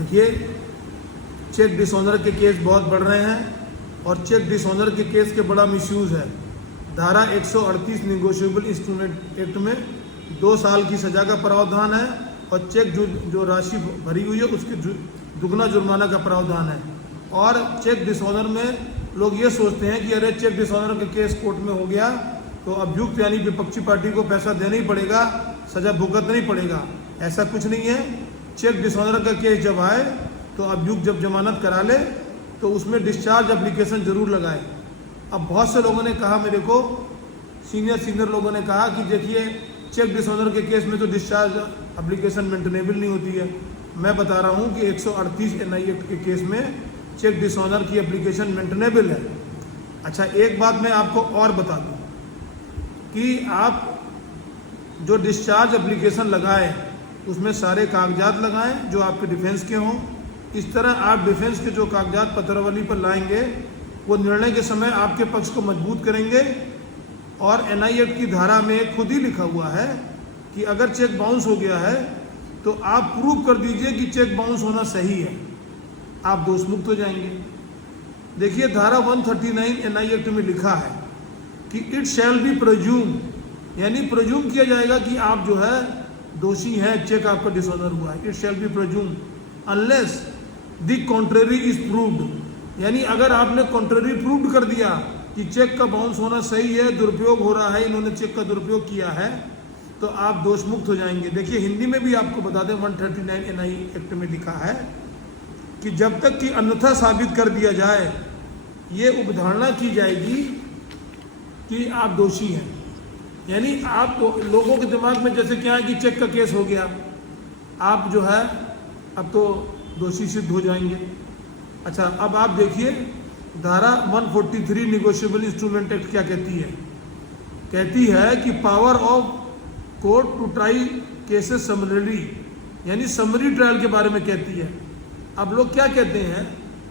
देखिए, check dishonour के case बहुत बढ़ रहे हैं और चेक डिसऑनर के केस के बड़ा मिसयूज़ है। धारा 138 निगोशिएबल इंस्ट्रूमेंट एक्ट में 2 साल की सज़ा का प्रावधान है और चेक जो राशि भरी हुई है उसके दुगना जुर्माना का प्रावधान है। और चेक डिसऑनर में लोग ये सोचते हैं कि अरे चेक डिसऑनर का केस कोर्ट में हो गया तो अभियुक्त यानी विपक्षी पार्टी को पैसा देना ही पड़ेगा, सज़ा भुगतना ही पड़ेगा। ऐसा कुछ नहीं है। चेक डिसऑनर का केस जब आए तो अभियुक्त जब जमानत करा ले तो उसमें डिस्चार्ज एप्लीकेशन ज़रूर लगाए। अब बहुत से लोगों ने कहा मेरे को, सीनियर लोगों ने कहा कि देखिए चेक डिसऑनर के केस में तो डिस्चार्ज एप्लीकेशन मेंटेनेबल नहीं होती है। मैं बता रहा हूँ कि 138 NI एक्ट के केस में चेक डिसऑनर की एप्लीकेशन मेंटेनेबल है। अच्छा, एक बात मैं आपको और बता दूँ कि आप जो डिस्चार्ज एप्लीकेशन लगाएं उसमें सारे कागजात लगाएं जो आपके डिफेंस के हों। इस तरह आप डिफेंस के जो कागजात पत्रावली पर लाएंगे वो निर्णय के समय आपके पक्ष को मजबूत करेंगे। और NI एक्ट की धारा में खुद ही लिखा हुआ है कि अगर चेक बाउंस हो गया है तो आप प्रूव कर दीजिए कि चेक बाउंस होना सही है, आप दोष मुक्त हो जाएंगे। देखिए, धारा 139 NI एक्ट में लिखा है कि इट शैल बी प्रज्यूम, यानी प्रज्यूम किया जाएगा कि आप जो है दोषी हैं, चेक आपका डिसऑनर हुआ है। It shall be presume unless the contrary is proved, यानी अगर आपने कॉन्ट्रेरी प्रूव्ड कर दिया कि चेक का बाउंस होना सही है, दुरुपयोग हो रहा है, इन्होंने चेक का दुरुपयोग किया है, तो आप दोष मुक्त हो जाएंगे। देखिए, हिंदी में भी आपको बता दें 139 NI एक्ट में लिखा है कि जब तक कि अन्यथा साबित कर दिया जाए ये उपधारणा की जाएगी कि आप दोषी हैं। यानी आप लोगों के दिमाग में जैसे क्या है कि चेक का केस हो गया, आप जो है अब तो दोषी सिद्ध हो जाएंगे। अच्छा, अब आप देखिए धारा 143 निगोशिएबल इंस्ट्रूमेंट एक्ट क्या कहती है। कहती है कि power of court to try cases summary, यानी समरी ट्रायल के बारे में कहती है। अब लोग क्या कहते हैं,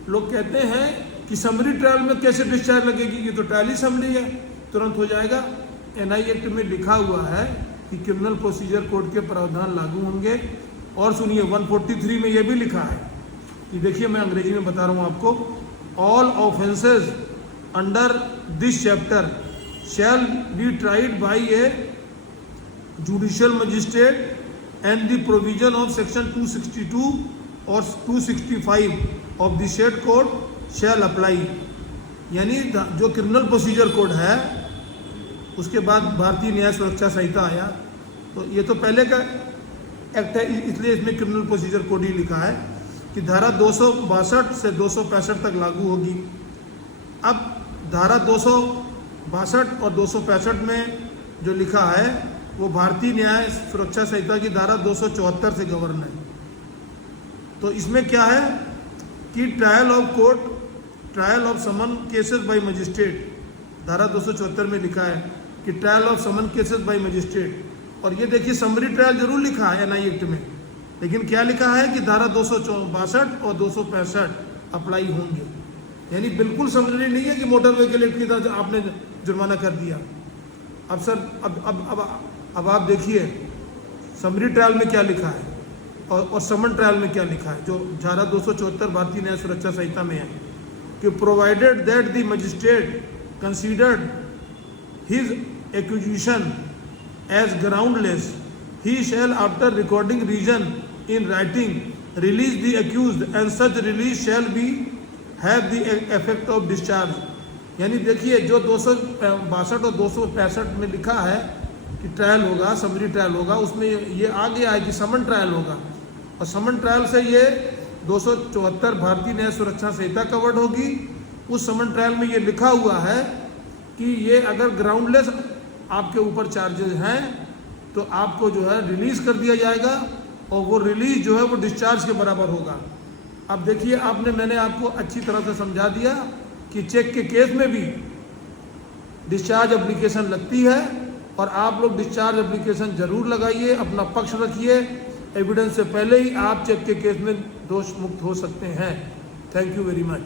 लोग कहते हैं कि समरी ट्रायल में कैसे डिस्चार्ज लगेगी, ये तो ट्रायल ही समरी है, तुरंत हो जाएगा। NI एक्ट में लिखा हुआ है कि क्रिमिनल प्रोसीजर कोड के प्रावधान लागू होंगे। और सुनिए 143 में ये भी लिखा है कि देखिए, मैं अंग्रेजी में बता रहा हूँ आपको, all offences under this chapter shall be tried by a judicial magistrate and the provision of section 262 और 265 of the said code shall apply. यानी जो क्रिमिनल प्रोसीजर कोड है उसके बाद भारतीय न्याय सुरक्षा संहिता आया, तो ये तो पहले का एक्ट है, इसलिए इसमें क्रिमिनल प्रोसीजर कोड ही लिखा है कि धारा 262 से 265 तक लागू होगी। अब धारा 262 और 265 में जो लिखा है वो भारतीय न्याय सुरक्षा संहिता की धारा 274 से गवर्न है। तो इसमें क्या है कि trial of court, trial of summon cases by magistrate, धारा 274 में लिखा है कि trial of summon cases by magistrate. और ये देखिए, समरी ट्रायल जरूर लिखा है NI एक्ट में, लेकिन क्या लिखा है कि धारा 262 और 265 अप्लाई होंगे। यानी बिल्कुल समझनी नहीं है कि मोटर व्हीकल एक्ट की तरह आपने जुर्माना कर दिया। अब सर अब आप देखिए समरी ट्रायल में क्या लिखा है और समन ट्रायल में क्या लिखा है, जो धारा 274 भारतीय न्याय सुरक्षा संहिता में है कि provided that the magistrate considered his accusation as groundless, he shall after recording reason in writing release the accused and such release shall be have the effect of discharge। यानी देखिए, जो 262 और 265 में लिखा है कि ट्रायल होगा, समरी ट्रायल होगा, उसमें ये आ गया है कि समन ट्रायल होगा। और समन ट्रायल से ये 274 भारतीय न्याय सुरक्षा संहिता कवर्ड होगी। उस समन ट्रायल में ये लिखा हुआ है कि ये अगर ग्राउंडलेस आपके ऊपर चार्जेस हैं तो आपको जो है रिलीज कर दिया जाएगा और वो रिलीज जो है वो डिस्चार्ज के बराबर होगा। अब देखिए, मैंने आपको अच्छी तरह से समझा दिया कि चेक के केस में भी डिस्चार्ज एप्लीकेशन लगती है और आप लोग डिस्चार्ज एप्लीकेशन जरूर लगाइए, अपना पक्ष रखिए। एविडेंस से पहले ही आप चेक के केस में दोष मुक्त हो सकते हैं। Thank you very much.